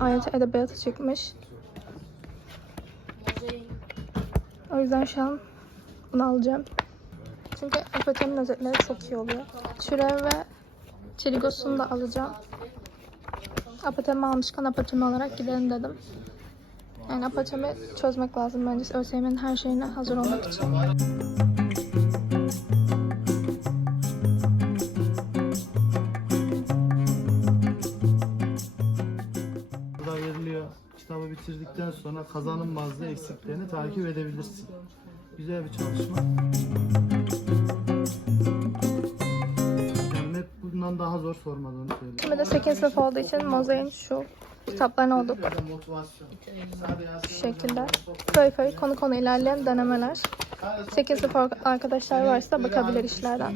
AYT edebiyatı çıkmış. O yüzden şu an bunu alacağım. Çünkü Apate'nin özetleri çok iyi oluyor. Türev ve Çeligos'unu da alacağım. Apatemi almışken apatemi olarak gidelim dedim. Yani apatemi çözmek lazım bence ÖSYM'nin her şeyine hazır olmak için. Bitirdikten sonra kazanım bazlı eksiklerini takip edebilirsin. Güzel bir çalışma. Hep bundan daha zor sormadı onu söyleyeyim. Şimdi de 8. sınıf olduğu için mozaiğin şu kitaplarını olduk. Şu şekilde. Böyle böyle konu konu ilerleyen denemeler. 8 sınıf arkadaşlar varsa bakabilir işlerden.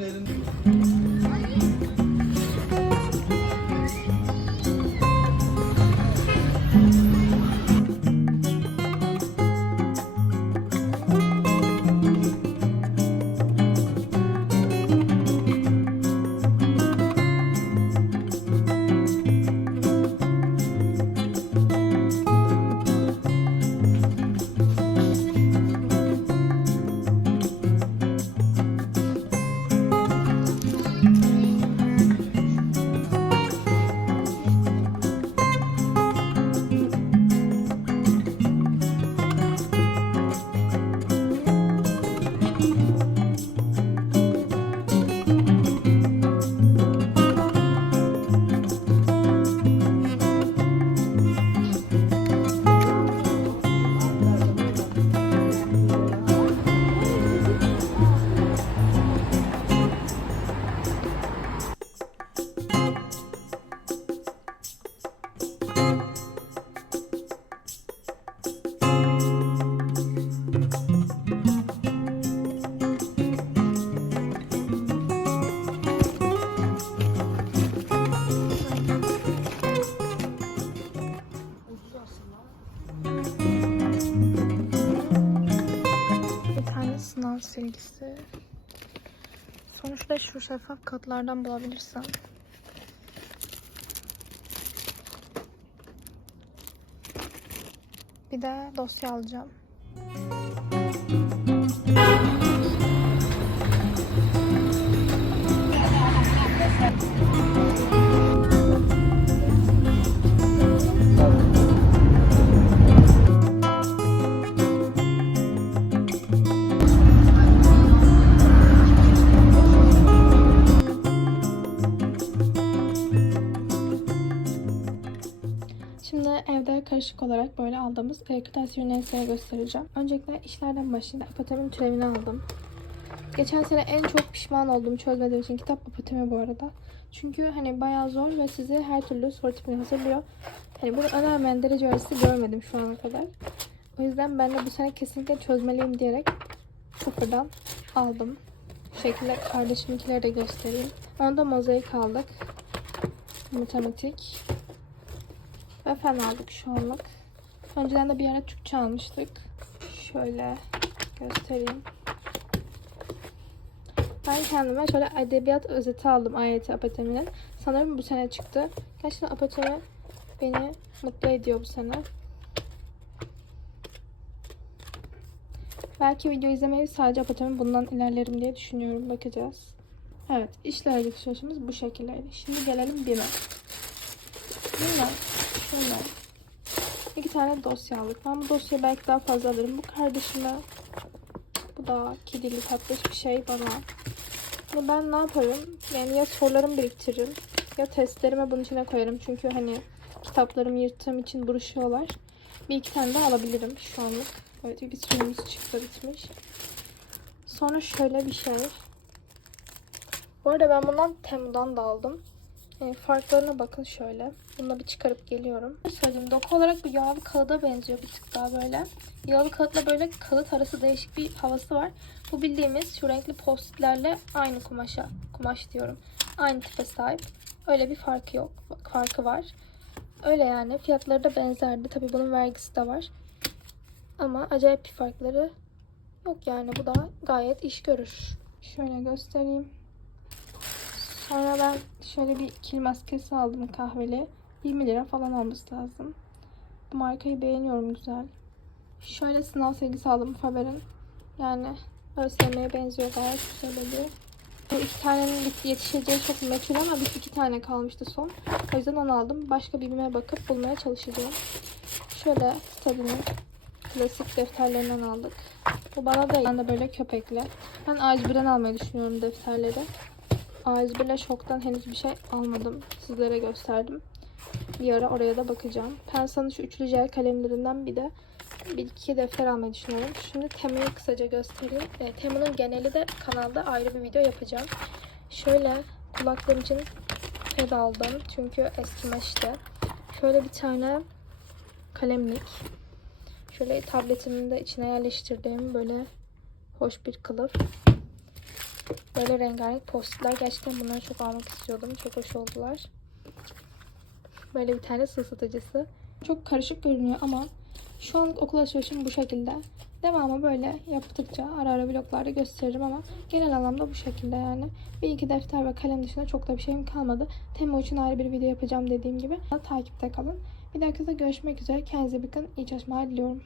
Silgisi. Sonuçta şu şeffaf katlardan bulabilirsem. Bir de dosya alacağım. Karışık olarak böyle aldığımız e, kırtasiye size göstereceğim. Öncelikle işlerden başlayayım. Apatomin türevini aldım. Geçen sene en çok pişman olduğum çözmediğim için kitap apatemi bu arada. Çünkü hani bayağı zor ve sizi her türlü soru tipini hazırlıyor. Hani bunu önermeyen derece öğretisi görmedim şu ana kadar. O yüzden ben de bu sene kesinlikle çözmeliyim diyerek sıfırdan aldım. Bu şekilde kardeşimkileri de göstereyim. Onda mozaik aldık. Matematik. Ve fen aldık şu anlık. Önceden de bir ara Türkçe almıştık. Şöyle göstereyim. Ben kendime şöyle edebiyat özeti aldım AYT Apatemi'nin. Sanırım bu sene çıktı. Gerçekten Apatemi beni mutlu ediyor bu sene. Belki video izlemeyi sadece Apatemi bundan ilerlerim diye düşünüyorum. Bakacağız. Evet, işle ilgili bu şekildeydi. Şimdi gelelim BİM'e. BİM'e şöyle iki tane dosya aldık. Ben bu dosyayı belki daha fazla alırım. Bu kardeşime bu da kedili tatlış bir şey bana. Bunu ben ne yaparım? Yani ya sorularımı biriktiririm ya testlerimi bunun içine koyarım. Çünkü hani kitaplarımı yırttığım için buruşuyorlar. Bir iki tane daha alabilirim şu anlık. Evet bir sürümüz çıktı bitmiş. Sonra şöyle bir şey. Bu arada ben bundan Temu'dan da aldım. Yani farklarına bakın şöyle. Bunu bir çıkarıp geliyorum. Ne söyleyeyim doku olarak bu yağlı kağıda benziyor bir tık daha böyle. Yağlı kağıtla böyle kağıt arası değişik bir havası var. Bu bildiğimiz şu renkli postitlerle aynı kumaşa, kumaş diyorum. Aynı tipe sahip. Öyle bir farkı yok. Farkı var. Öyle yani. Fiyatları da benzerdi. Tabii bunun vergisi de var. Ama acayip bir farkları yok yani. Bu da gayet iş görür. Şöyle göstereyim. Sonra ben şöyle bir kil maskesi aldım kahveli. 20 lira falan olması lazım. Bu markayı beğeniyorum güzel. Şöyle sınav silgisi aldım Faber'in. Yani ÖSYM'ye benziyor gayet güzel oluyor. Bu iki tanenin yetişeceği çok meçhul ama bir iki tane kalmıştı son. O yüzden onu aldım. Başka birbirine bakıp bulmaya çalışacağım. Şöyle Study'nin klasik defterlerinden aldık. Bu bana da de böyle köpekli. Ben A1'den almayı düşünüyorum defterleri. A101'le şoktan henüz bir şey almadım. Sizlere gösterdim. Bir ara oraya da bakacağım. Pensa'nın şu üçlü jel kalemlerinden bir de bir iki defter almayı düşünüyorum. Şimdi Temu'yu kısaca göstereyim. E, Temu'nun geneli de kanalda ayrı bir video yapacağım. Şöyle kulaklığım için ped aldım. Çünkü eskimişti. Şöyle bir tane kalemlik. Şöyle tabletimin de içine yerleştirdiğim böyle hoş bir kılıf. Böyle rengarenk postitler. Gerçekten bunları çok almak istiyordum. Çok hoş oldular. Böyle bir tane su ısıtıcısı. Çok karışık görünüyor ama şu an okul alışverişim bu şekilde. Devamı böyle yaptıkça ara ara vloglarda gösteririm ama genel anlamda bu şekilde yani. Bir iki defter ve kalem dışında çok da bir şeyim kalmadı. Temmuz için ayrı bir video yapacağım dediğim gibi. Takipte kalın. Bir dahaki görüşmek üzere. Kendinize bakın. İyi çalışmalar diliyorum.